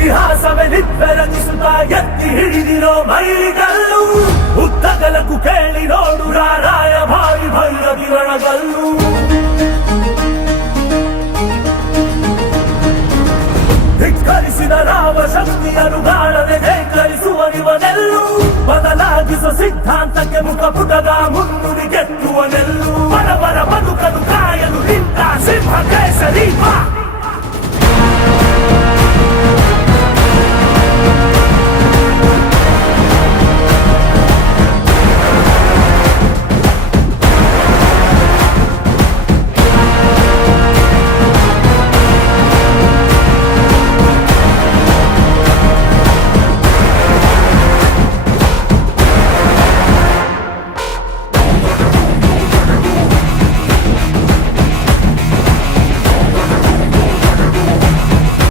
ಇತಿಹಾಸವೇ ನಿಬ್ಬೆರಗಿಸುತ್ತ ಎತ್ತಿ ಹಿಡಿದಿರೋ ಮೈಲಿಗಲ್ಲು. ಉದ್ದಗಲಕ್ಕೂ ಕೇಳಿ ನೋಡು ರಾರಾಯ ಭಾರಿ ಭೈರವಿ ರಣಗಲ್ಲು ಧಿಕ್ಕರಿಸಿದ ರಾಮ ಶಕ್ತಿಯನ್ನು ಗಾಳದೆ ಧೈಕರಿಸುವ ನಿವನೆಲ್ಲು ಬದಲಾಗಿಸುವ ಸಿದ್ಧಾಂತಕ್ಕೆ ಮುಖ ಪುಟದ